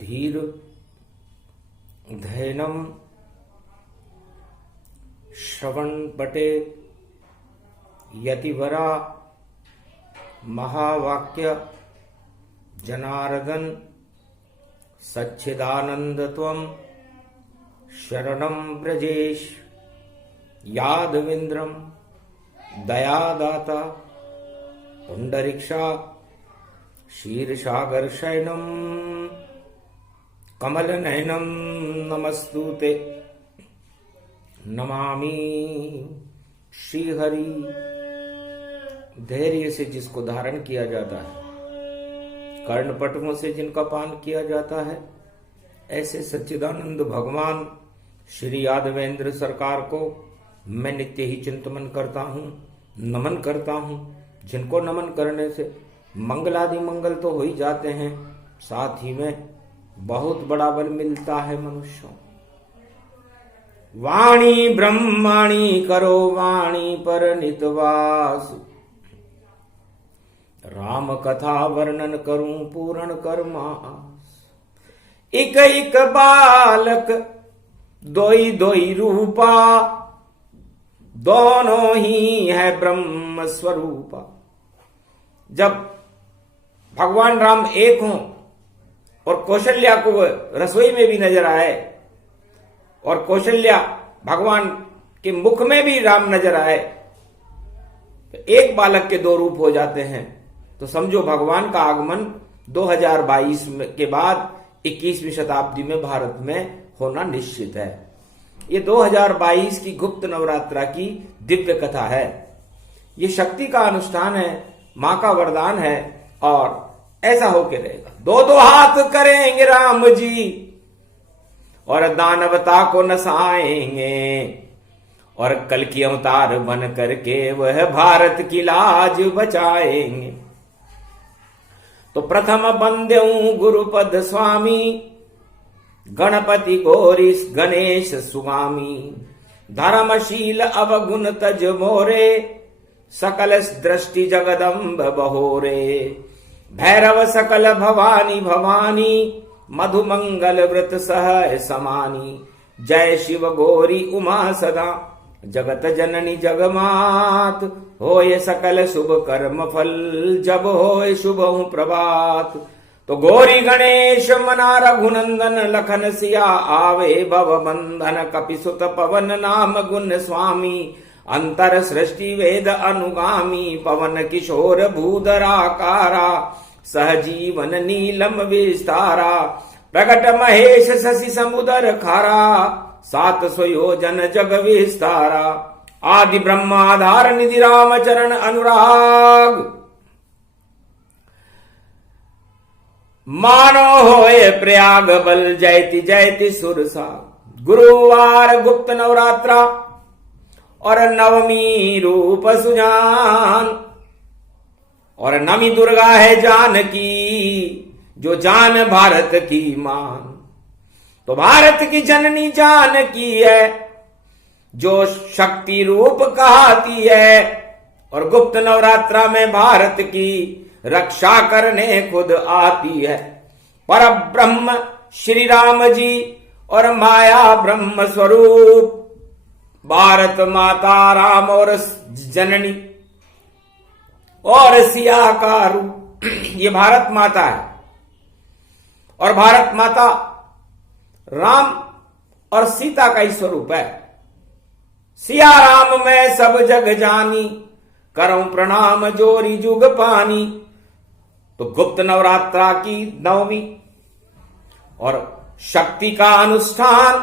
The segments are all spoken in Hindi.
धीर धैनम श्रवण पटे यतिवरा महावाक्य जनार्दन सच्चिदानंद त्वं शरणं ब्रजेश यादवेन्द्रम दयादाता पुंडरीक्षा शीर्षागर शयनम कमल नयनम नमस्तुते नमामि श्रीहरि। धैर्य से जिसको धारण किया जाता है, कर्णपटुओं से जिनका पान किया जाता है, ऐसे सच्चिदानंद भगवान श्री यादवेंद्र सरकार को मैं नित्य ही चिंतन करता हूँ, नमन करता हूँ। जिनको नमन करने से मंगलादि मंगल तो हो ही जाते हैं, साथ ही में बहुत बड़ा बल मिलता है मनुष्यों। वाणी ब्रह्माणी करो वाणी पर नितवास, राम कथा वर्णन करूं पूर्ण कर्मास। इक इक बालक दोई दोई रूपा, दोनों ही है ब्रह्म स्वरूपा। जब भगवान राम एक हों और कौशल्या को रसोई में भी नजर आए और कौशल्या भगवान के मुख में भी राम नजर आए, तो एक बालक के दो रूप हो जाते हैं। तो समझो भगवान का आगमन 2022 के बाद 21वीं शताब्दी में भारत में होना निश्चित है। ये 2022 की गुप्त नवरात्रा की दिव्य कथा है। ये शक्ति का अनुष्ठान है, मां का वरदान है और ऐसा होके रहेगा। दो दो हाथ करेंगे राम जी और दानवता को नसाएंगे, और कल की अवतार बन करके वह भारत की लाज बचाएंगे। तो प्रथम बंदेऊ गुरुपद स्वामी, गणपति गौरी गणेश सुगामी। धर्मशील अवगुण तज मोरे, सकल दृष्टि जगदम्ब बहोरे। भैरव सकल भवानी भवानी, मधुमंगल व्रत सह समानी। जय शिव गौरी उमा सदा, जगत जननी जगमात। होय सकल शुभ कर्म फल, जब होय शुभ प्रभात। तो गौरी गणेश मना रघुनंदन, लखन सिया आवे भव बंधन। कपिसुत पवन नाम गुण स्वामी, अंतर सृष्टि वेद अनुगामी। पवन किशोर भूधराकारा, सहजीवन नीलम विस्तारा। प्रकट महेश शशि समुदर खारा, 700 योजन जग विस्तारा। आदि ब्रह्माधार निधि राम चरण अनुराग। मानो होए प्रयाग बल, जयति जयति सुरसा। गुरुवार गुप्त नवरात्रा और नवमी रूप सुजान। और नमी दुर्गा है जानकी, जो जान भारत की मान। तो भारत की जननी जानकी है, जो शक्ति रूप कहती है। और गुप्त नवरात्रा में भारत की रक्षा करने खुद आती है। पर ब्रह्म श्री राम जी और माया ब्रह्म स्वरूप, भारत माता राम और जननी और सिया का रूप, ये भारत माता है। और भारत माता राम और सीता का ही स्वरूप है। सिया राम मैं सब जग जानी, करऊं प्रणाम जोरी जुग पानी। तो गुप्त नवरात्रा की नवमी और शक्ति का अनुष्ठान,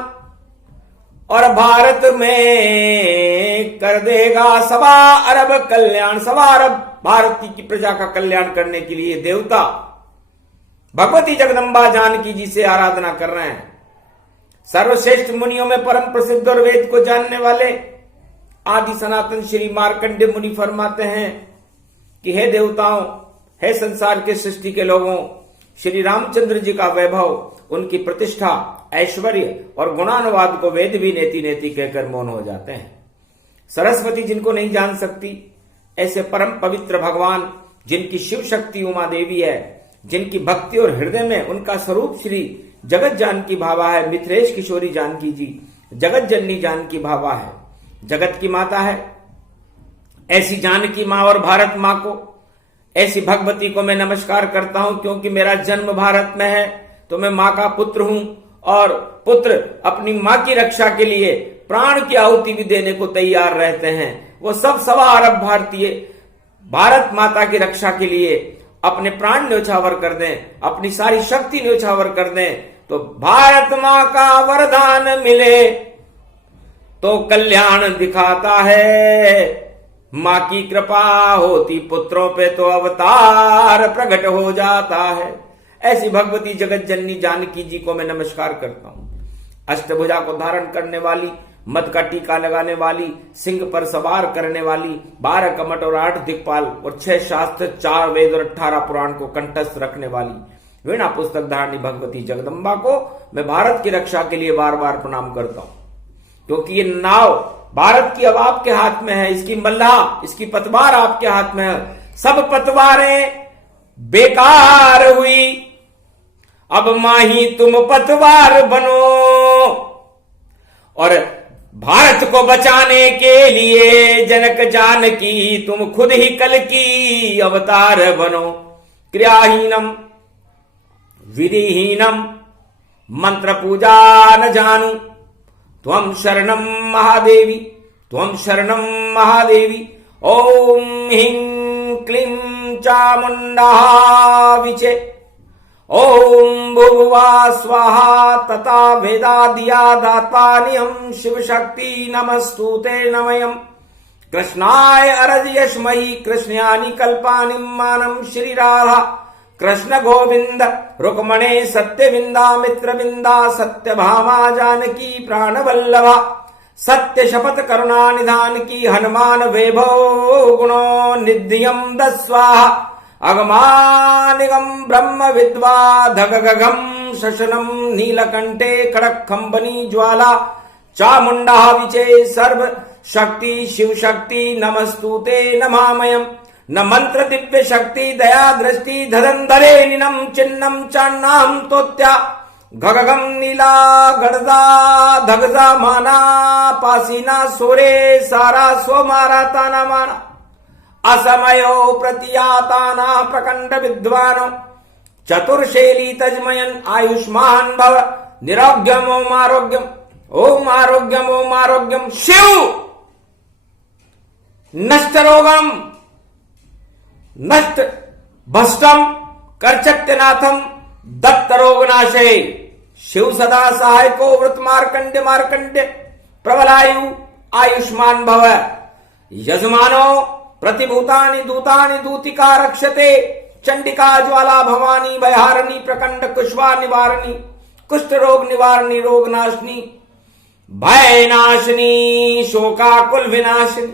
और भारत में कर देगा 1.25 अरब कल्याण। 1.25 अरब भारत की प्रजा का कल्याण करने के लिए देवता भगवती जगदम्बा जानकी जी से आराधना कर रहे हैं। सर्वश्रेष्ठ मुनियों में परम प्रसिद्ध और वेद को जानने वाले आदि सनातन श्री मार्कंडे मुनि फरमाते हैं कि हे देवताओं, हे संसार के सृष्टि के लोगों, श्री रामचंद्र जी का वैभव, उनकी प्रतिष्ठा, ऐश्वर्य और गुणानुवाद को वेद भी नेति नेति कहकर मौन हो जाते हैं। सरस्वती जिनको नहीं जान सकती, ऐसे परम पवित्र भगवान जिनकी शिव शक्ति उमा देवी है, जिनकी भक्ति और हृदय में उनका स्वरूप श्री जगत जानकी भावा है। मिथिलेश किशोरी जानकी जी जगत जननी जानकी भावा है, जगत की माता है। ऐसी जानकी माँ और भारत माँ को, ऐसी भगवती को मैं नमस्कार करता हूं, क्योंकि मेरा जन्म भारत में है तो मैं माँ का पुत्र हूं, और पुत्र अपनी माँ की रक्षा के लिए प्राण की आहुति भी देने को तैयार रहते हैं। वो सब 1.25 अरब भारतीय भारत माता की रक्षा के लिए अपने प्राण न्यौछावर कर दें, अपनी सारी शक्ति न्यौछावर कर दें, तो भारत माँ का वरदान मिले तो कल्याण दिखाता है। माँ की कृपा होती पुत्रों पे तो अवतार प्रकट हो जाता है। ऐसी भगवती जगत जननी जानकी जी को मैं नमस्कार करता हूं। अष्टभुजा को धारण करने वाली, मद का टीका लगाने वाली, सिंह पर सवार करने वाली, 12 कमट और 8 दिक्पाल और 6 शास्त्र, 4 वेद और 18 पुराण को कंठस्थ रखने वाली वीणा पुस्तक धारणी भगवती जगदम्बा को मैं भारत की रक्षा के लिए बार बार प्रणाम करता हूं, क्योंकि ये नाव भारत की अब आपके हाथ में है, इसकी मल्लाह, इसकी पतवार आपके हाथ में है। सब पतवारें बेकार हुई, अब माही तुम पतवार बनो, और भारत को बचाने के लिए जनक जानकी तुम खुद ही कल की अवतार बनो। क्रियाहीनम विधिहीनम मंत्र पूजा न जानू, त्वं शरणं महादेवी, त्वं शरणं महादेवी। ओम ह्रीं क्लीं चामुंडा विचे, ओम भुवः स्वाहा तथा वेदादिया दात्वानियं शिव शक्ति नमस्तुते नमयम्। कृष्णाय अरजयश्महि कृष्णानि कल्पानि मानं श्री राधा कृष्ण गोविंद रुक्मणे सत्यविंदा मित्रविंदा सत्यभामा जानकी प्राणवल्लभा सत्य शपथ करुणा निधान की हनुमान वैभव गुणो निध्यम दस्वाहा अगमानिगम ब्रह्म विद्वा धगगम शशनम नीलकंठे खड़खंबनी ज्वाला चामुंडा विचे सर्व शक्ति शिव शक्ति नमस्तुते नमामयम्। न मंत्र दिव्य शक्ति दया दृष्टि धदंधरे निनम चिन्नम चान्नाम तोत्या गगगम नीला गड़दा धगजा माना पासीना सोरे सारा सोमारा ताना माना असमयो प्रतियाताना प्रकंड विद्वानो चतुर्शैली तजमयन आयुष्मान भव निरोग्यम ओम आरोग्यम ओम आरोग्यम ओम आरोग्यम। शिव नष्ट रोगम नष्ट भस्टम करचट्यनाथम दत्त रोगनाशे। शिव सदा सहायको वृत मार्कंड्य मार्कंड्य प्रबलायु आयुष्मान भव। यजमानो प्रतिभूतानि दूतानि दूतिका रक्षते चंडिका ज्वाला भवानी भयहारिणी प्रकंड कुष्वा निवारणी कुष्ठ रोग निवारणी रोग नाशनी भय नाशनी शोकाकुल विनाशिनी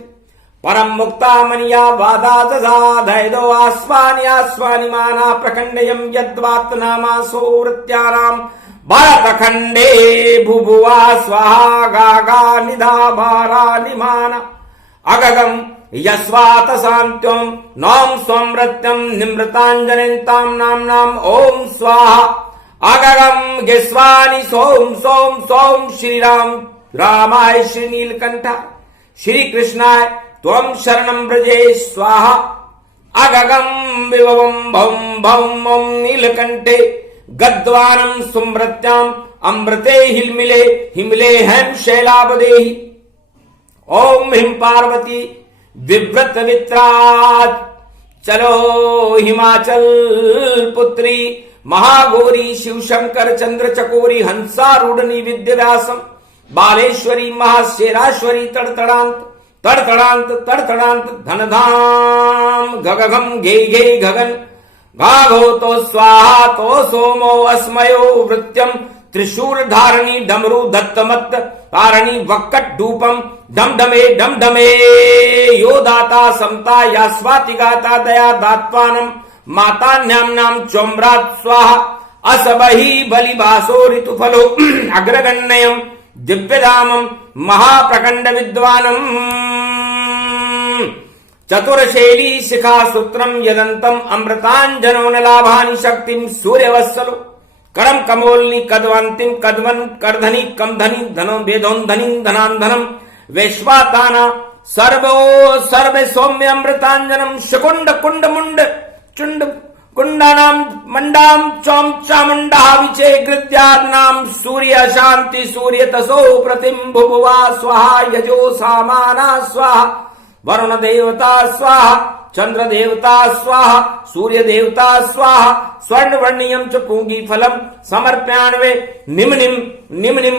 परम मुक्ता मनिया बाधा दधा धैदो आस्वानि आस्वानि माना प्रखंडयम यद्वात नामासो वृत्यानाम भारतखंडे भुभुवा स्वाहा गागा निधा भारा निमाना अगगम यस्वात शांत्यम नौम स्वमृत्यम निमृतांजनिताम नाम नाम ओम स्वाहा अगगम गिस्वानि सोम सोम सोम श्री राम रामाय श्री नीलकंठा श्री कृष्णाय त्वं शरणं व्रजे स्वाहा अगगम विभवम भवम भवम ओम नीलकंठे गद्वानम सुमृत्याम अमृते हिलमिले हिमले हेम शैलाबदेहि ओम हिम पार्वती विव्रत वित्राट। चलो हिमाचल पुत्री महागौरी शिव शंकर चंद्र चकोरी हंसारूढ़नी विद्याव्यासम बालेश्वरी महाशेराश्वरी तड़तड़ांत तड़तड़ांत तड़तड़ांत धनधाम गगगम घे घे गगन गाघो तो स्वाहा तो सोमो अस्मयो वृत्यम त्रिशूल धारणी डमरू दत्तमत्त तारणी वक्कट धूपम डम डमे यो दाता समता या स्वाति गाता दया दात्वानम माता न्याम नाम चोम्रात स्वाहा असबहि बलिभासो ऋतुफलो अग्रगण्यम दिव्यधामम महाप्रकंड विद्वानम चतुरशैली शिखा सूत्रम यदंतम अमृतांजनो न लाभानि शक्तिम सूर्यवत्सलो करम कमोलनी कदवंतिम कदवन करधनी कमधनी धनो वेदोन्धनी धनांधनम वैश्वाताना सर्वो सर्वे सौम्य अमृतांजनम शकुंड कुंड मुंड चुंड कुंडानाम मंडाम चौम चामुंडा विचे गृद्यादनाम सूर्य शांति सूर्य तसो प्रतिम भुभुवा स्वाहा यजो सामाना स्वाहा वरुण देवता स्वाहा चंद्र देवता स्वाहा सूर्य देवता स्वाहा स्वर्ण वर्णीयम च पूंगी फलम समर्प्याण्वे निम्निम निम्निम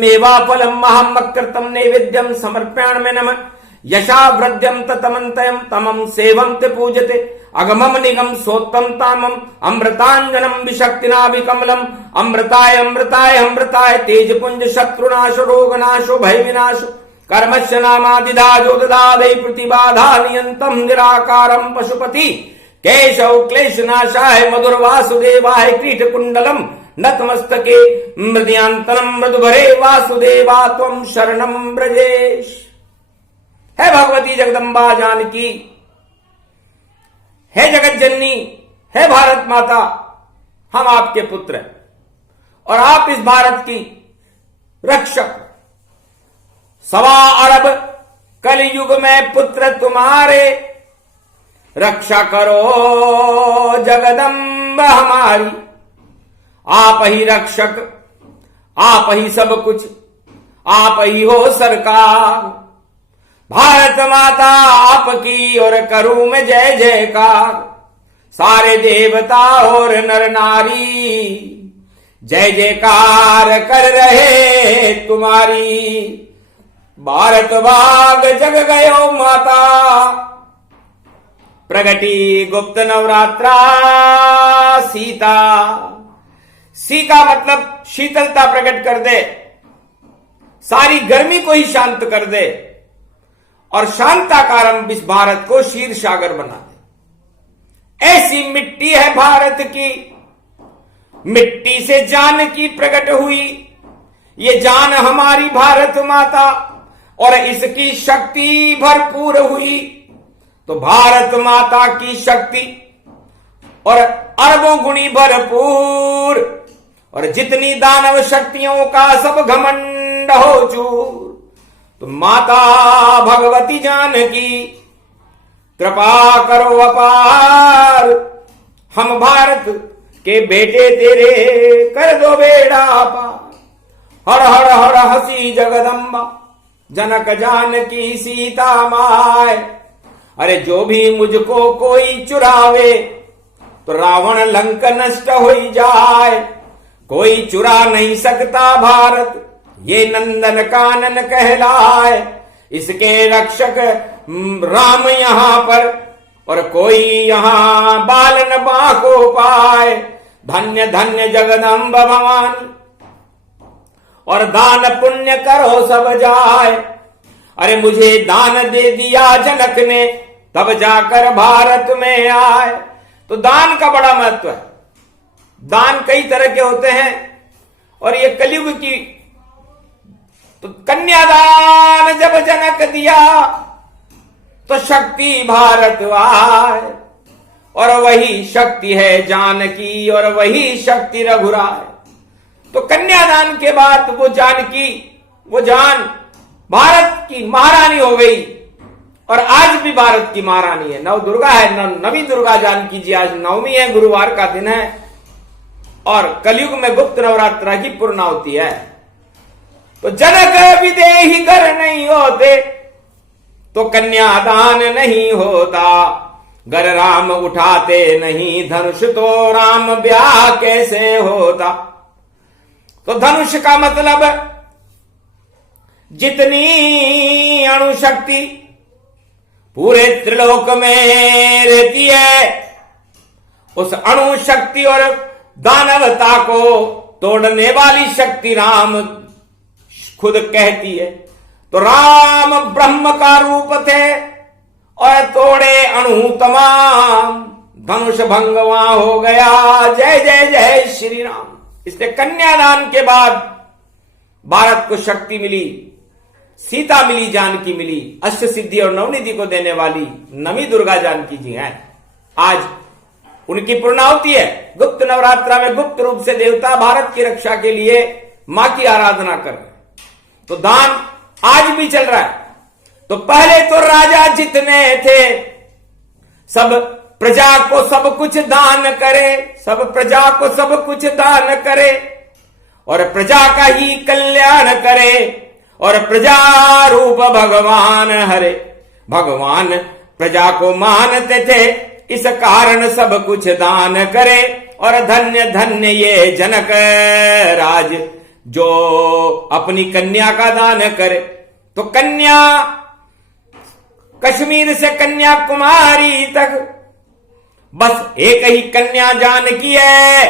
मेवा फलम महामकृतम नैवेद्यम समर्प्याण्वे नमः यशा वृद्यम ततमन्तयम तमम सेवम ते पूजते अगमम निगम सोत्तम तामम अमृतांजनम विशक्तिना विकमलम अमृताय अमृताय अमृताय तेज पुंज शत्रुनाश रोगनाशो भय विनाशो कर्मस्य नामादिदाजो ददादै प्रतिबाधा नियंतम निराकारम पशुपति केशव क्लेशनाशाय मधुर वासुदेवाय कीट कुंडलम नतमस्तके मृदयांतनम मृदुभरे वासुदेवा त्वं शरणम ब्रजेश। है भगवती जगदम्बा जानकी, है जगत जननी, है भारत माता, हम आपके पुत्र हैं और आप इस भारत की रक्षक। 1.25 अरब कलयुग में पुत्र तुम्हारे, रक्षा करो जगदम्ब हमारी। आप ही रक्षक, आप ही सब कुछ, आप ही हो सरकार। भारत माता आपकी और करूं मैं जय जयकार। सारे देवता और नर नारी जय जयकार कर रहे तुम्हारी। भारत भाग जग गयो माता, प्रगटी गुप्त नवरात्रा सीता। सी का मतलब शीतलता प्रकट कर दे, सारी गर्मी को ही शांत कर दे और शांताकारम इस भारत को क्षीर सागर बना दे। ऐसी मिट्टी है भारत की, मिट्टी से जान की प्रकट हुई। ये जान हमारी भारत माता और इसकी शक्ति भरपूर हुई। तो भारत माता की शक्ति और अरबों गुणी भरपूर और जितनी दानव शक्तियों का सब घमंड हो चूर। तो माता भगवती जानकी कृपा करो अपार, हम भारत के बेटे तेरे कर दो बेड़ा पार। हर हर हर हसी जगदम्बा जनक जानकी सीता माय। अरे जो भी मुझको कोई चुरावे तो रावण लंक नष्ट हो जाए। कोई चुरा नहीं सकता भारत, ये नंदन कानन कहलाए। इसके रक्षक राम यहाँ पर और कोई यहाँ बाल न बाको पाए। धन्य धन्य जगदम्ब भवानी और दान पुण्य करो सब जाए। अरे मुझे दान दे दिया जनक ने तब जाकर भारत में आए। तो दान का बड़ा महत्व है। दान कई तरह के होते हैं और ये कलयुग की तो कन्यादान जब जनक दिया तो शक्ति भारत आए। और वही शक्ति है जानकी और वही शक्ति रघुराय। तो कन्यादान के बाद वो जानकी, वो जान भारत की महारानी हो गई और आज भी भारत की महारानी है। नव दुर्गा है, नवी दुर्गा जानकी जी। आज नवमी है, गुरुवार का दिन है और कलयुग में गुप्त नवरात्रा की पूर्णाहुति है। तो जनक विदेही घर नहीं होते तो कन्यादान नहीं होता। घर राम उठाते नहीं धनुष तो राम ब्याह कैसे होता। तो धनुष का मतलब जितनी अणुशक्ति पूरे त्रिलोक में रहती है उस अणुशक्ति और दानवता को तोड़ने वाली शक्ति राम खुद कहती है। तो राम ब्रह्म का रूप थे और तोड़े अणु तमाम। धनुष भंगवा हो गया, जय जय जय श्री राम। इसलिए कन्यादान के बाद भारत को शक्ति मिली। सीता मिली जानकी मिली, अष्ट सिद्धि और नवनिधि को देने वाली नमी दुर्गा जानकी जी हैं। आज उनकी पूर्णाहुति है। गुप्त नवरात्रा में गुप्त रूप से देवता भारत की रक्षा के लिए मां की आराधना कर रहे हैं। तो दान आज भी चल रहा है। तो पहले तो राजा जितने थे सब प्रजा को सब कुछ दान करे, सब प्रजा को सब कुछ दान करे और प्रजा का ही कल्याण करे और प्रजा रूप भगवान हरे। भगवान प्रजा को मानते थे, इस कारण सब कुछ दान करे और धन्य धन्य ये जनक राज जो अपनी कन्या का दान करे। तो कन्या कश्मीर से कन्याकुमारी तक बस एक ही कन्या जानकी है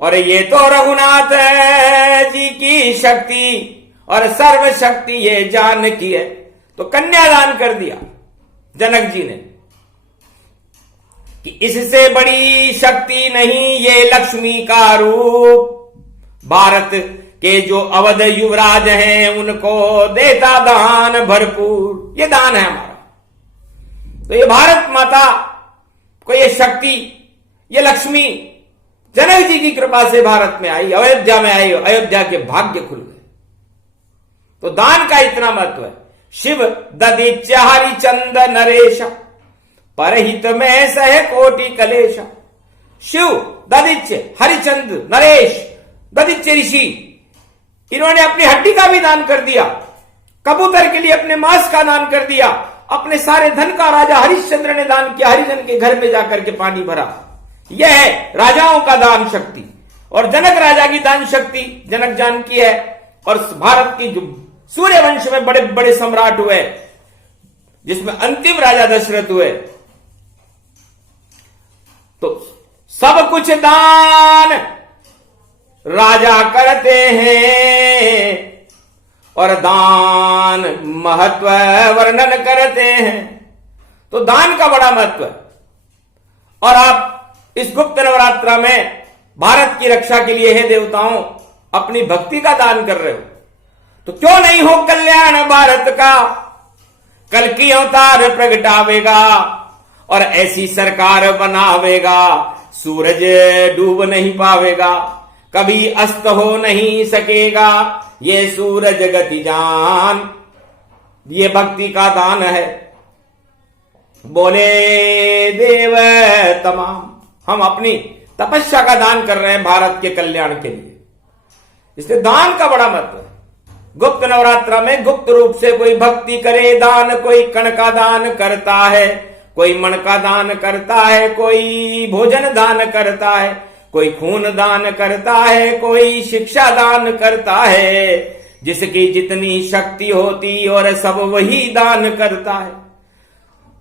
और ये तो रघुनाथ जी की शक्ति और सर्व शक्ति ये जानकी है। तो कन्यादान कर दिया जनक जी ने कि इससे बड़ी शक्ति नहीं ये लक्ष्मी का रूप। भारत के जो अवध युवराज हैं उनको देता दान भरपूर। ये दान है हमारा। तो ये भारत माता को ये शक्ति, ये लक्ष्मी जनक जी की कृपा से भारत में आई, अयोध्या में आई, अयोध्या के भाग्य खुल गए। तो दान का इतना महत्व है। शिव ददिच्य हरिचंद नरेश परहित में सह कोटि कलेश। शिव ददिच्य हरिचंद नरेश, ददिच्य ऋषि, इन्होंने अपनी हड्डी का भी दान कर दिया, कबूतर के लिए अपने मांस का दान कर दिया, अपने सारे धन का राजा हरिश्चंद्र ने दान किया, हरिजन के घर में जाकर के पानी भरा। यह है राजाओं का दान शक्ति। और जनक राजा की दान शक्ति जनक जानकी है। और भारत की जो सूर्य वंश में बड़े बड़े सम्राट हुए, जिसमें अंतिम राजा दशरथ हुए, तो सब कुछ दान राजा करते हैं और दान महत्व वर्णन करते हैं। तो दान का बड़ा महत्व है। और आप इस गुप्त नवरात्रा में भारत की रक्षा के लिए हे देवताओं अपनी भक्ति का दान कर रहे हो, तो क्यों नहीं हो कल्याण भारत का। कल की अवतार प्रगटावेगा और ऐसी सरकार बनावेगा, सूरज डूब नहीं पावेगा, कभी अस्त हो नहीं सकेगा ये सूरज गति जान। ये भक्ति का दान है। बोले देव तमाम। हम अपनी तपस्या का दान कर रहे हैं भारत के कल्याण के लिए। इसलिए दान का बड़ा महत्व है। गुप्त नवरात्रा में गुप्त रूप से कोई भक्ति करे दान, कोई कण का दान करता है, कोई मन का दान करता है, कोई भोजन दान करता है, कोई खून दान करता है, कोई शिक्षा दान करता है, जिसकी जितनी शक्ति होती और सब वही दान करता है।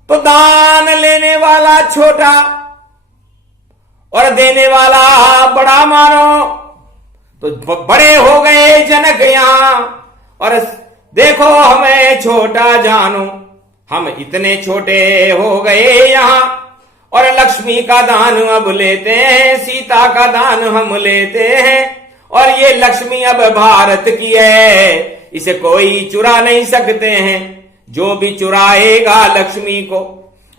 तो दान लेने वाला छोटा और देने वाला बड़ा मानो। तो बड़े हो गए जनक यहां और देखो हमें छोटा जानो। हम इतने छोटे हो गए यहां और लक्ष्मी का दान अब लेते हैं, सीता का दान हम लेते हैं। और ये लक्ष्मी अब भारत की है, इसे कोई चुरा नहीं सकते हैं। जो भी चुराएगा लक्ष्मी को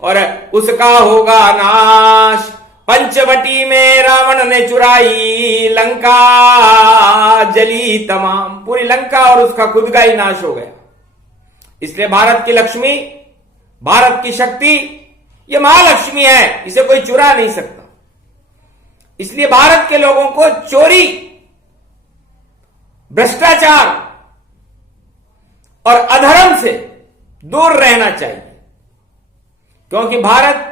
और उसका होगा नाश। पंचवटी में रावण ने चुराई लंका, जली तमाम, पूरी लंका और उसका खुद का ही नाश हो गया। इसलिए भारत की लक्ष्मी, भारत की शक्ति ये महालक्ष्मी है, इसे कोई चुरा नहीं सकता। इसलिए भारत के लोगों को चोरी, भ्रष्टाचार और अधर्म से दूर रहना चाहिए, क्योंकि भारत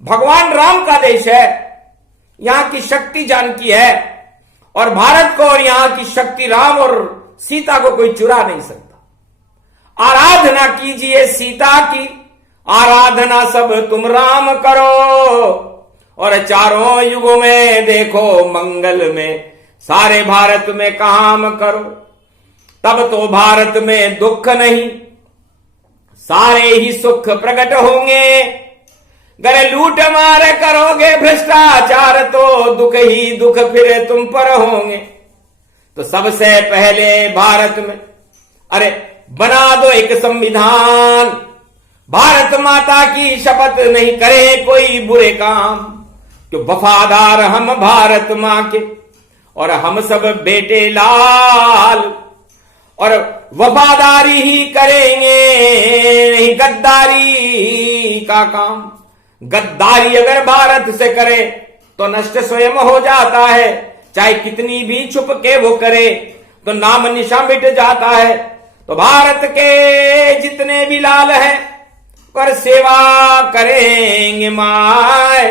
भगवान राम का देश है। यहां की शक्ति जानकी है और भारत को और यहां की शक्ति राम और सीता को कोई चुरा नहीं सकता। आराधना कीजिए सीता की, आराधना सब तुम राम करो और चारों युगों में देखो मंगल में सारे भारत में काम करो। तब तो भारत में दुख नहीं, सारे ही सुख प्रकट होंगे। अगर लूट मार करोगे भ्रष्टाचार तो दुख ही दुख फिर तुम पर होंगे। तो सबसे पहले भारत में, अरे बना दो एक संविधान, भारत माता की शपथ नहीं करे कोई बुरे काम, कि वफादार हम भारत मां के और हम सब बेटे लाल, और वफादारी ही करेंगे नहीं गद्दारी का काम। गद्दारी अगर भारत से करे तो नष्ट स्वयं हो जाता है, चाहे कितनी भी छुप के वो करे तो नाम निशा मिट जाता है। तो भारत के जितने भी लाल हैं पर सेवा करेंगे माए,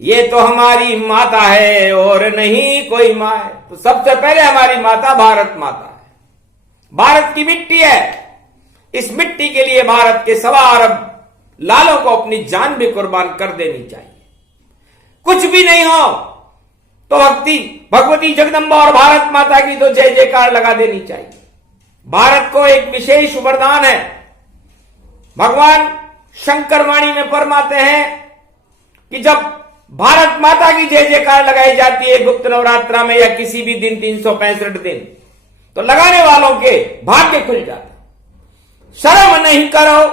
ये तो हमारी माता है और नहीं कोई माए। तो सबसे पहले हमारी माता भारत माता है, भारत की मिट्टी है। इस मिट्टी के लिए भारत के 1.25 अरब लालों को अपनी जान भी कुर्बान कर देनी चाहिए। कुछ भी नहीं हो तो भगवती जगदम्बा और भारत माता की तो जय जयकार लगा देनी चाहिए। भारत को एक विशेष वरदान है। भगवान शंकर वाणी में फरमाते हैं कि जब भारत माता की जय जयकार लगाई जाती है गुप्त नवरात्रा में या किसी भी दिन 365 दिन, तो लगाने वालों के भाग्य खुल जाते। शर्म नहीं करो,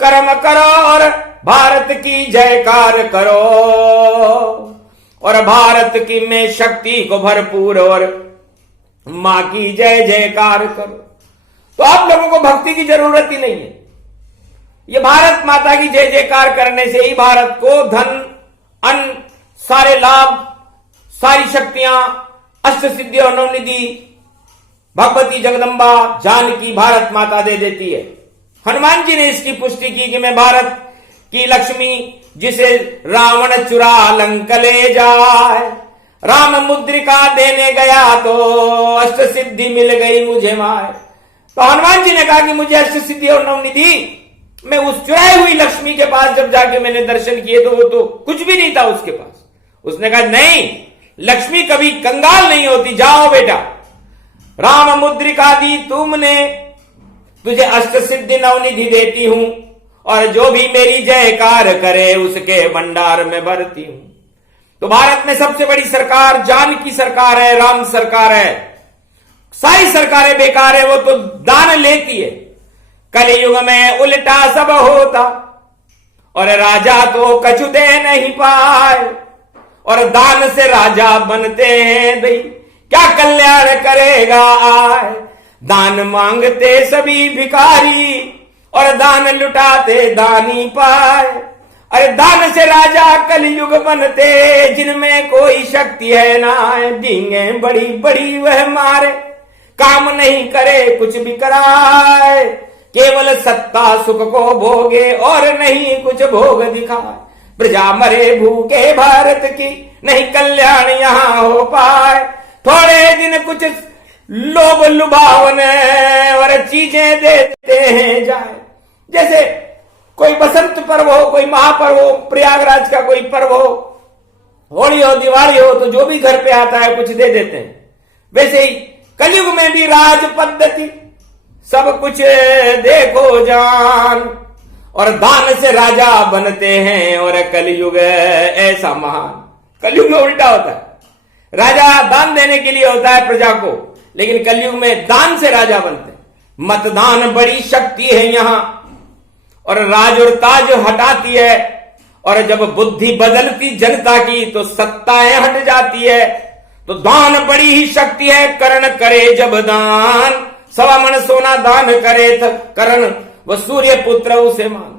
कर्म करो और भारत की जयकार करो, और भारत की में शक्ति को भरपूर और मां की जय जयकार करो। तो आप लोगों को भक्ति की जरूरत ही नहीं है। ये भारत माता की जय जयकार करने से ही भारत को धन, अन्न, सारे लाभ, सारी शक्तियां, अष्ट सिद्धि और नवनिधि भगवती जगदम्बा जानकी भारत माता दे देती है। हनुमान जी ने इसकी पुष्टि की कि मैं भारत की लक्ष्मी जिसे रावण चुरा लंक ले जाए, राम मुद्रिका देने गया तो अष्ट सिद्धि मिल गई मुझे माए। तो हनुमान जी ने कहा कि मुझे अष्ट सिद्धि और नवनिधि, मैं उस चुराई हुई लक्ष्मी के पास जब जाके मैंने दर्शन किए तो वो तो कुछ भी नहीं था उसके पास। उसने कहा नहीं, लक्ष्मी कभी कंगाल नहीं होती, जाओ बेटा, राम मुद्रिका दी तुमने, तुझे अष्ट सिद्धि नवनिधि देती हूं, और जो भी मेरी जयकार करे उसके भंडार में भरती हूं। तो भारत में सबसे बड़ी सरकार जानकी सरकार है, राम सरकार है। सारी सरकारें बेकार है, वो तो दान लेती है। कलयुग में उल्टा सब होता और राजा तो कछु दे नहीं पाए, और दान से राजा बनते हैं दई, क्या कल्याण करेगा आए। दान मांगते सभी भिखारी और दान लुटाते दानी पाए। अरे दान से राजा कलयुग बनते, जिनमें कोई शक्ति है ना, डींगे बड़ी बड़ी वह मारे, काम नहीं करे कुछ भी कराए, केवल सत्ता सुख को भोगे और नहीं कुछ भोग दिखाए। प्रजा मरे भूखे भारत की, नहीं कल्याण यहां हो पाए। थोड़े दिन कुछ लोभ लुभावन और चीजें देते हैं जाए। जैसे कोई बसंत पर्व हो, कोई महापर्व हो, प्रयागराज का कोई पर्व हो, होली हो, दिवाली हो, तो जो भी घर पे आता है कुछ दे देते हैं। वैसे ही कलयुग में भी राज पद्धति, सब कुछ देखो जान, और दान से राजा बनते हैं। और कलयुग ऐसा महान, कलयुग में उल्टा होता है, राजा दान देने के लिए होता है प्रजा को, लेकिन कलयुग में दान से राजा बनते हैं। मतदान बड़ी शक्ति है यहां, और राज और ताज हटाती है, और जब बुद्धि बदलती जनता की तो सत्ताएं हट जाती है। तो दान बड़ी ही शक्ति है, कर्ण करे जब दान, 1.25 मन सोना दान करे कर्ण, वह सूर्य पुत्र उसे मान।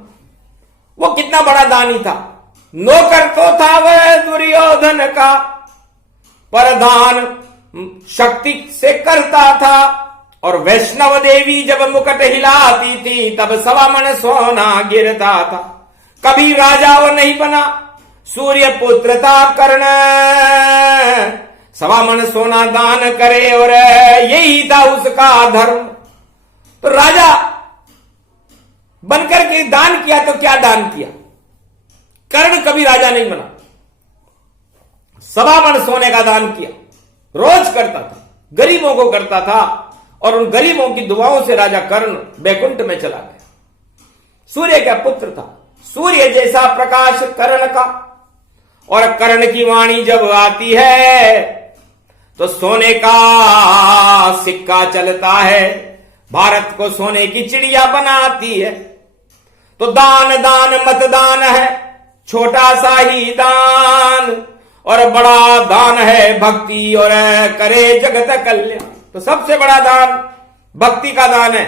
वो कितना बड़ा दानी था। नौकर तो था वह दुर्योधन का, पर दान शक्ति से करता था। और वैष्णव देवी जब मुकुट हिलाती थी तब 1.25 मन सोना गिरता था। कभी राजा वो नहीं बना, सूर्य पुत्र था कर्ण, 1.25 मन सोना दान करे, और यही था उसका धर्म। तो राजा बनकर के दान किया तो क्या दान किया? कर्ण कभी राजा नहीं बना, 1.25 मन सोने का दान किया, रोज करता था, गरीबों को करता था, और उन गरीबों की दुआओं से राजा कर्ण बैकुंठ में चला गया। सूर्य का पुत्र था, सूर्य जैसा प्रकाश कर्ण का, और कर्ण की वाणी जब आती है तो सोने का सिक्का चलता है, भारत को सोने की चिड़िया बनाती है। तो दान दान मतदान है, छोटा सा ही दान, और बड़ा दान है भक्ति और करे जगत कल्याण। तो सबसे बड़ा दान भक्ति का दान है,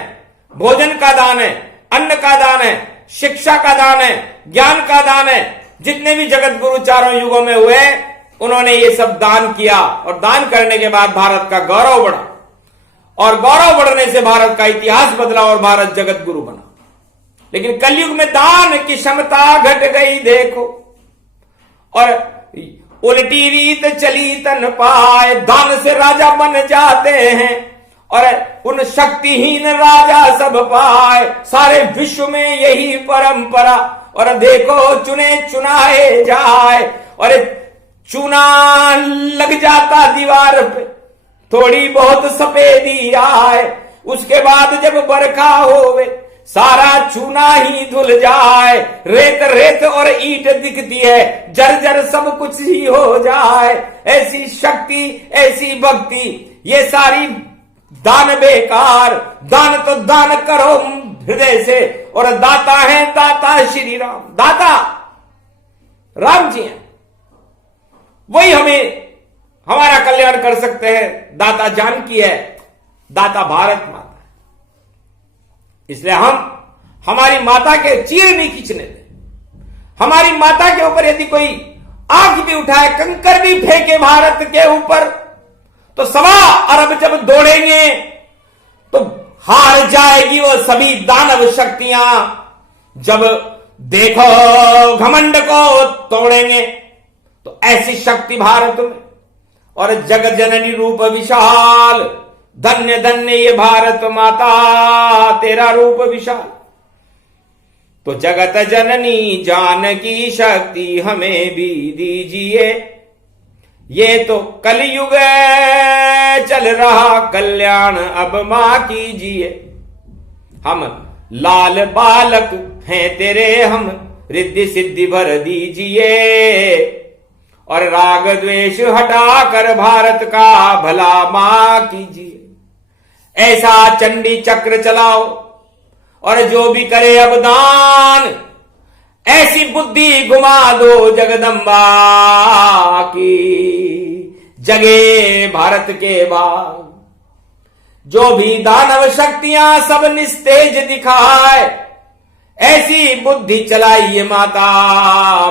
भोजन का दान है, अन्न का दान है, शिक्षा का दान है, ज्ञान का दान है। जितने भी जगत गुरु चारों युगों में हुए, उन्होंने ये सब दान किया, और दान करने के बाद भारत का गौरव बढ़ा, और गौरव बढ़ने से भारत का इतिहास बदला और भारत जगत गुरु बना। लेकिन कलयुग में दान की क्षमता घट गई देखो, और उल्टी रीत चली तन पाए। दान से राजा बन जाते हैं, और उन शक्तिहीन राजा सब पाए। सारे विश्व में यही परंपरा, और देखो चुने चुनाए जाए, और चूना लग जाता दीवार पे, थोड़ी बहुत सफेदी आए। उसके बाद जब बरखा होवे, सारा चूना ही धुल जाए। रेत रेत और ईंट दिखती है, जर्जर सब कुछ ही हो जाए। ऐसी शक्ति, ऐसी भक्ति, ये सारी दान बेकार। दान तो दान करो हृदय से, और दाता है दाता श्री राम। दाता राम जी हैं, वही हमें हमारा कल्याण कर सकते हैं। दाता जानकी है, दाता भारत माता है। इसलिए हम हमारी माता के चीर नहीं खींचने दें। हमारी माता के ऊपर यदि कोई आंख भी उठाए, कंकर भी फेंके भारत के ऊपर, तो 1.25 अरब जब दौड़ेंगे तो हार जाएगी वो सभी दानव शक्तियां। जब देखो घमंड को तोड़ेंगे, तो ऐसी शक्ति भारत में, और जगत जननी रूप विशाल। धन्य धन्य ये भारत माता, तेरा रूप विशाल। तो जगत जननी जानकी शक्ति हमें भी दीजिए। ये तो कलयुग चल रहा कल्याण अब मां कीजिए। हम लाल बालक हैं तेरे, हम रिद्धि सिद्धि भर दीजिए। और राग द्वेष हटाकर भारत का भला मां कीजिए। ऐसा चंडी चक्र चलाओ, और जो भी करे अब दान, ऐसी बुद्धि घुमा दो जगदम्बा की। जगे भारत के बाद जो भी दानव शक्तियां सब निस्तेज दिखाए, ऐसी बुद्धि चलाइए माता,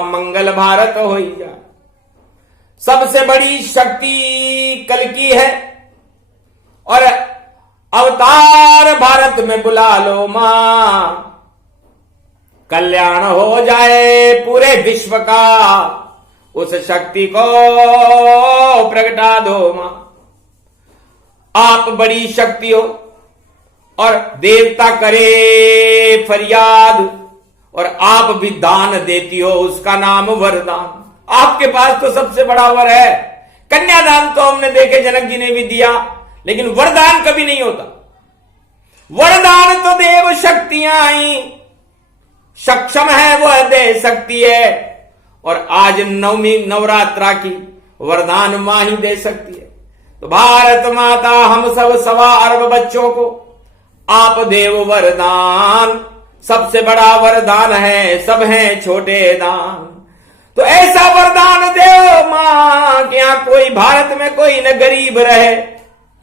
मंगल भारत हो जाए। सबसे बड़ी शक्ति कल की है, और अवतार भारत में बुला लो मां। कल्याण हो जाए पूरे विश्व का, उस शक्ति को प्रगटा दो मां। आप बड़ी शक्ति हो, और देवता करे फरियाद, और आप भी दान देती हो, उसका नाम वरदान। आपके पास तो सबसे बड़ा वर है। कन्यादान तो हमने देखे जनक जी ने भी दिया, लेकिन वरदान कभी नहीं होता। वरदान तो देव शक्तियां ही सक्षम है, वह दे सकती है। और आज नवमी नवरात्रा की वरदान मां ही दे सकती है। तो भारत माता हम सब 1.25 अरब बच्चों को आप देव वरदान। सबसे बड़ा वरदान है, सब हैं छोटे दान। तो ऐसा वरदान दे मां कि यहां कोई भारत में कोई न गरीब रहे,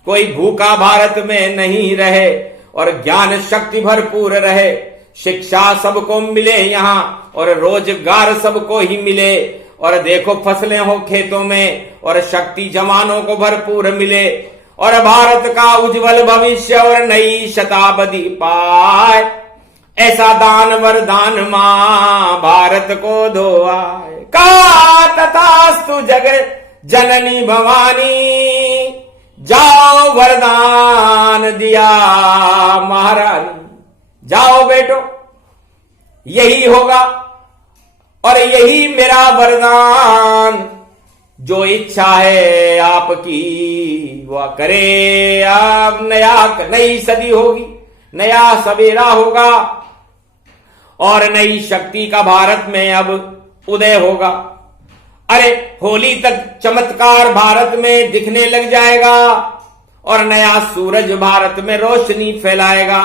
कोई भूखा भारत में नहीं रहे, और ज्ञान शक्ति भरपूर रहे। शिक्षा सबको मिले यहां, और रोजगार सबको ही मिले। और देखो फसलें हो खेतों में, और शक्ति जवानों को भरपूर मिले। और भारत का उज्जवल भविष्य और नई शताब्दी पाए। ऐसा दान वरदान मां भारत को दो आए। का तथास्तु जग जननी भवानी, जाओ वरदान दिया महारानी। जाओ बेटो, यही होगा, और यही मेरा वरदान। जो इच्छा है आपकी वह करे। अब नई सदी होगी, नया सवेरा होगा, और नई शक्ति का भारत में अब उदय होगा। अरे होली तक चमत्कार भारत में दिखने लग जाएगा, और नया सूरज भारत में रोशनी फैलाएगा।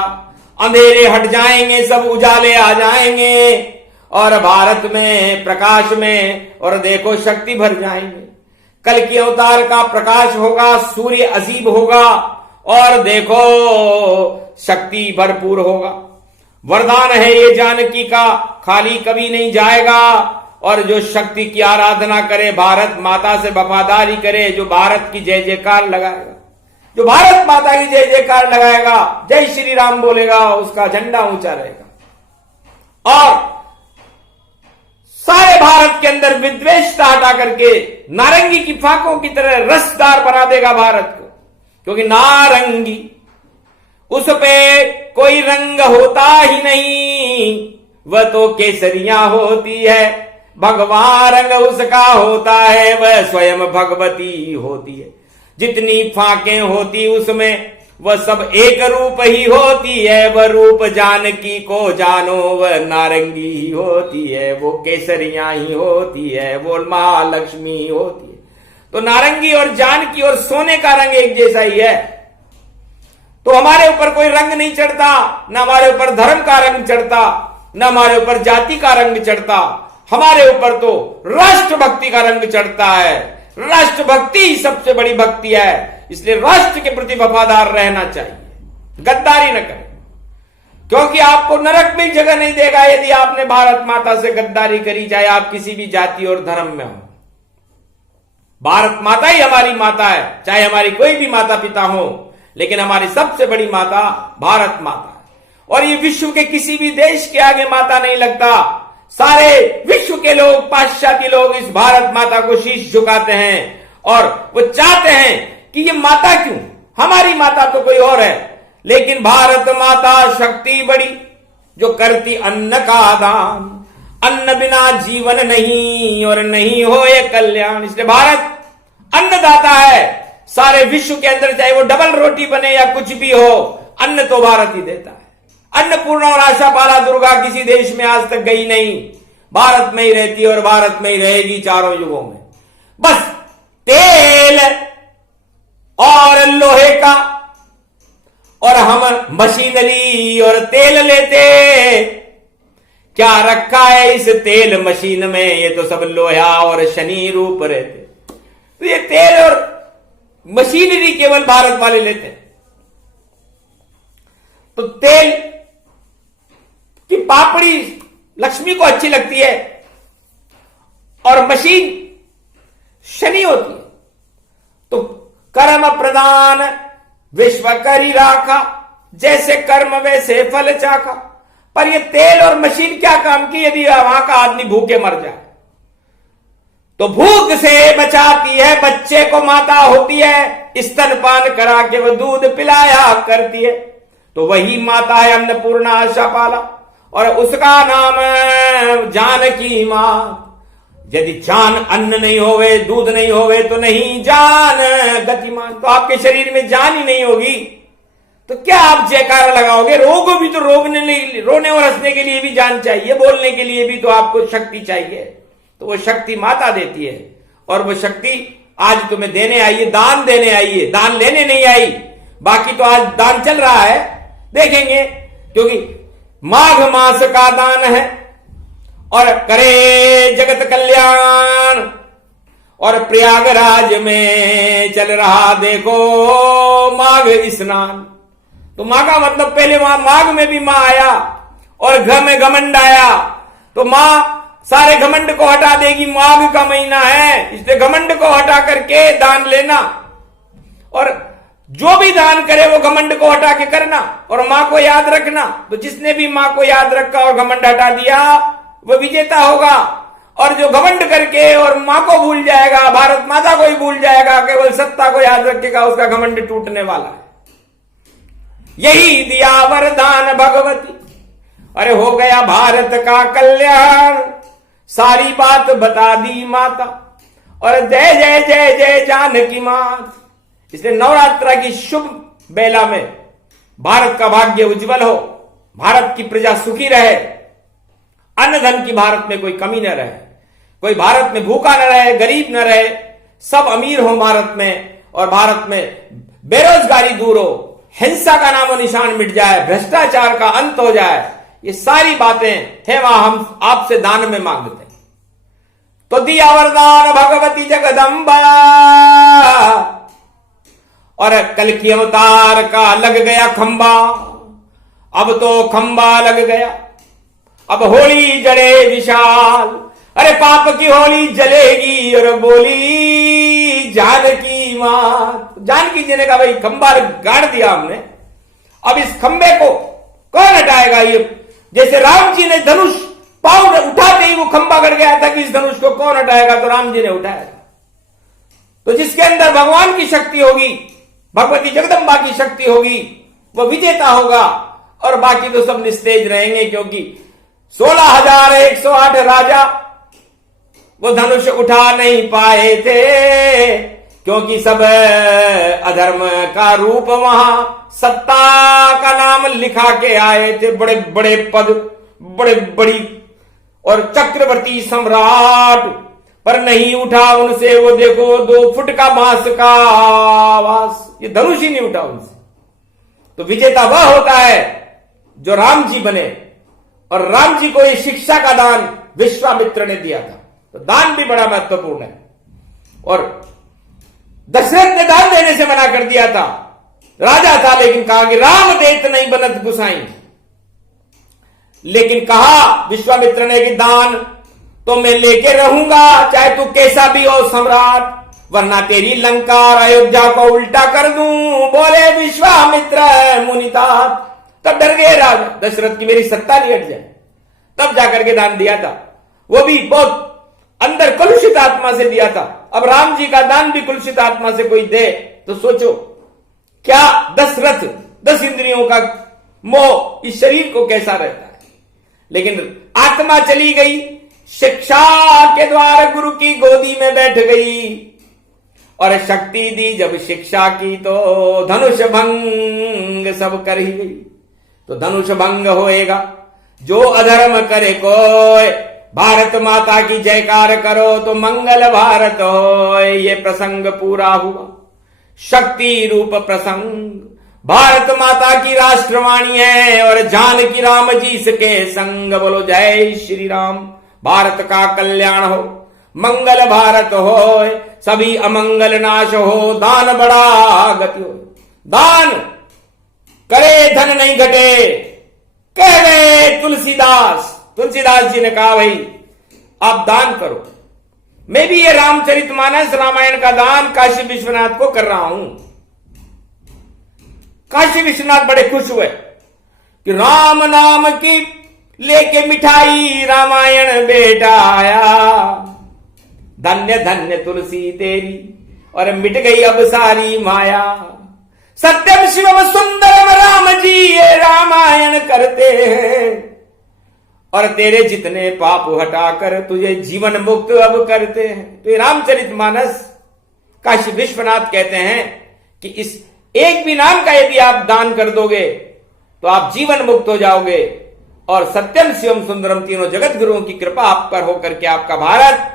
अंधेरे हट जाएंगे, सब उजाले आ जाएंगे और भारत में प्रकाश में और देखो शक्ति भर जाएंगे। कल की अवतार का प्रकाश होगा, सूर्य अजीब होगा और देखो शक्ति भरपूर होगा। वरदान है ये जानकी का, खाली कभी नहीं जाएगा। और जो शक्ति की आराधना करे, भारत माता से वफादारी करे, जो भारत की जय जयकार लगाएगा, जो भारत माता की जय जयकार लगाएगा, जय श्री राम बोलेगा, उसका झंडा ऊंचा रहेगा। और सारे भारत के अंदर विद्वेषता हटा करके नारंगी की फाकों की तरह रसदार बना देगा भारत को। क्योंकि नारंगी, उस पे कोई रंग होता ही नहीं, वह तो केसरिया होती है। भगवान रंग उसका होता है, वह स्वयं भगवती होती है। जितनी फाकें होती उसमें, वह सब एक रूप ही होती है। वह रूप जानकी को जानो, वह नारंगी ही होती है, वो केसरिया ही होती है, वो महालक्ष्मी ही होती है। तो नारंगी और जानकी और सोने का रंग एक जैसा ही है। तो हमारे ऊपर कोई रंग नहीं चढ़ता, न हमारे ऊपर धर्म का रंग चढ़ता, न हमारे ऊपर जाति का रंग चढ़ता। हमारे ऊपर तो राष्ट्रभक्ति का रंग चढ़ता है। राष्ट्रभक्ति ही सबसे बड़ी भक्ति है। इसलिए राष्ट्र के प्रति वफादार रहना चाहिए, गद्दारी न करें। क्योंकि आपको नरक में जगह नहीं देगा यदि आपने भारत माता से गद्दारी करी, चाहे आप किसी भी जाति और धर्म में हो। भारत माता ही हमारी माता है, चाहे हमारी कोई भी माता पिता हो, लेकिन हमारी सबसे बड़ी माता भारत माता है। और ये विश्व के किसी भी देश के आगे माता नहीं लगता। सारे विश्व के लोग, पाश्चात्य लोग इस भारत माता को शीश झुकाते हैं और वो चाहते हैं कि ये माता क्यों, हमारी माता तो कोई और है। लेकिन भारत माता शक्ति बड़ी, जो करती अन्न का दान। अन्न बिना जीवन नहीं और नहीं हो ये कल्याण। इसलिए भारत अन्नदाता है। सारे विश्व के अंदर चाहे वो डबल रोटी बने या कुछ भी हो, अन्न तो भारत ही देता है। अन्नपूर्णा और आशापाला दुर्गा किसी देश में आज तक गई नहीं, भारत में ही रहती है और भारत में ही रहेगी चारों युगों में। बस तेल और लोहे का, और हम मशीनरी और तेल लेते। क्या रखा है इस तेल मशीन में? ये तो सब लोहा और शनि रूप रहते। तो ये तेल और मशीनरी केवल भारत वाले लेते हैं। तो तेल की पापड़ी लक्ष्मी को अच्छी लगती है और मशीन शनि होती है। तो कर्म प्रदान विश्व करी राखा, जैसे कर्म वैसे फल चाखा। पर ये तेल और मशीन क्या काम की यदि वहां का आदमी भूखे मर जाए? तो भूख से बचाती है, बच्चे को माता होती है, स्तनपान करा के वो दूध पिलाया करती है। तो वही माता है अन्नपूर्णा आशापाला, और उसका नाम जानकी मां। यदि जान अन्न नहीं होवे, दूध नहीं होवे, तो नहीं जान गतिमान। तो आपके शरीर में जान ही नहीं होगी तो क्या आप जयकारा लगाओगे? रोग भी तो रोने और हंसने के लिए भी जान चाहिए, बोलने के लिए भी तो आपको शक्ति चाहिए। तो वो शक्ति माता देती है, और वो शक्ति आज तुम्हें देने आई है, दान देने आई है, दान लेने नहीं आई। बाकी तो आज दान चल रहा है, देखेंगे, क्योंकि माघ मास का दान है और करे जगत कल्याण। और प्रयागराज में चल रहा देखो माघ स्नान। तो माँ का मतलब पहले वहां माघ में भी माँ आया और घ में घमंड आया। तो माँ सारे घमंड को हटा देगी, माघ का महीना है, इसलिए घमंड को हटा करके दान लेना। और जो भी दान करे वो घमंड को हटा के करना और मां को याद रखना। तो जिसने भी मां को याद रखा और घमंड हटा दिया वो विजेता होगा। और जो घमंड करके और मां को भूल जाएगा, भारत माता को ही भूल जाएगा, केवल सत्ता को याद रखेगा, उसका घमंड टूटने वाला है। यही दिया वरदान भगवती, अरे हो गया भारत का कल्याण। सारी बात बता दी माता, और जय जय जय जय जानकी मात। इसलिए नवरात्रा की शुभ बेला में भारत का भाग्य उज्जवल हो, भारत की प्रजा सुखी रहे, अन्न धन की भारत में कोई कमी न रहे, कोई भारत में भूखा न रहे, गरीब न रहे, सब अमीर हो भारत में, और भारत में बेरोजगारी दूर हो, हिंसा का नामो निशान मिट जाए, भ्रष्टाचार का अंत हो जाए, ये सारी बातें हैं वहां हम आपसे दान में मांगते हैं। तो दिया वरदान भगवती जगदम्बा, और कल की अवतार का लग गया खंबा। अब तो खंबा लग गया, अब होली जड़े विशाल, अरे पाप की होली जलेगी और बोली जानकी मात। जानकी जी ने कहा भाई खंबा गाड़ दिया हमने, अब इस खंबे को कौन हटाएगा। ये जैसे राम जी ने धनुष पांव उठाते ही वो खंबा गड़ गया था कि इस धनुष को कौन हटाएगा, तो राम जी ने उठाया। तो जिसके अंदर भगवान की शक्ति होगी, भगवती जगदम्बा की शक्ति होगी, वो विजेता होगा, और बाकी तो सब निस्तेज रहेंगे, क्योंकि 16,108 राजा वो धनुष उठा नहीं पाए थे, क्योंकि सब अधर्म का रूप वहां सत्ता का नाम लिखा के आए थे। बड़े बड़े पद, बड़े बड़ी और चक्रवर्ती सम्राट, पर नहीं उठा उनसे वो देखो 2 फुट का बांस का वास, ये धनुष ही नहीं उठा उनसे। तो विजेता वह होता है जो राम जी बने, और राम जी को ये शिक्षा का दान विश्वामित्र ने दिया था। तो दान भी बड़ा महत्वपूर्ण है। और दशरथ ने दान देने से मना कर दिया था, राजा था, लेकिन कहा कि राम देत नहीं बनत गुसाई। लेकिन कहा विश्वामित्र ने कि दान तो मैं लेके रहूंगा, चाहे तू कैसा भी हो सम्राट, वरना तेरी लंका और अयोध्या को उल्टा कर दूं। बोले विश्वामित्र मुनितात। तब डर गए राजा दशरथ की मेरी सत्ता नहीं हट जाए, तब जाकर के दान दिया था। वो भी बहुत अंदर कलुषित आत्मा से दिया था। अब राम जी का दान भी कलुषित आत्मा से कोई दे तो सोचो क्या 10 रथ 10 इंद्रियों का मोह इस शरीर को कैसा रहता है। लेकिन आत्मा चली गई, शिक्षा के द्वार गुरु की गोदी में बैठ गई, और शक्ति दी जब शिक्षा की तो धनुष भंग सब कर ही गई। तो धनुष भंग होएगा जो अधर्म करे कोय, भारत माता की जयकार करो तो मंगल भारत हो। ये प्रसंग पूरा हुआ, शक्ति रूप प्रसंग, भारत माता की राष्ट्रवाणी है, और जानकी राम जी इसके संग। बोलो जय श्री राम। भारत का कल्याण हो, मंगल भारत हो, सभी अमंगल नाश हो, दान बड़ा गति हो। दान करे धन नहीं घटे, कह गए तुलसीदास। तुलसीदास जी ने कहा भाई आप दान करो। मैं भी ये रामचरितमानस रामायण का दान काशी विश्वनाथ को कर रहा हूं। काशी विश्वनाथ बड़े खुश हुए कि राम नाम की लेके मिठाई रामायण बेटा आया। धन्य धन्य तुलसी तेरी, और मिट गई अब सारी माया। सत्यम शिवम सुंदरम राम जी ये रामायण करते हैं, और तेरे जितने पाप हटाकर तुझे जीवन मुक्त अब करते हैं। तो ये रामचरितमानस काशी विश्वनाथ कहते हैं कि इस एक भी नाम का यदि आप दान कर दोगे तो आप जीवन मुक्त हो जाओगे, और सत्यम शिवम सुंदरम तीनों जगत गुरुओं की कृपा आप पर होकर के आपका भारत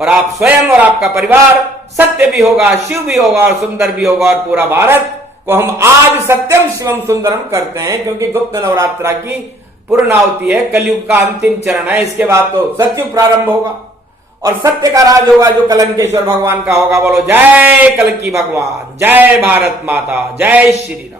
और आप स्वयं और आपका परिवार सत्य भी होगा, शिव भी होगा और सुंदर भी होगा। और पूरा भारत को हम आज सत्यम शिवम सुंदरम करते हैं, क्योंकि गुप्त नवरात्रा की पूर्णावती है, कलयुग का अंतिम चरण है। इसके बाद तो सत्युग प्रारंभ होगा और सत्य का राज होगा जो कलंकेश्वर भगवान का होगा। बोलो जय कलकी भगवान, जय भारत माता, जय श्री राम।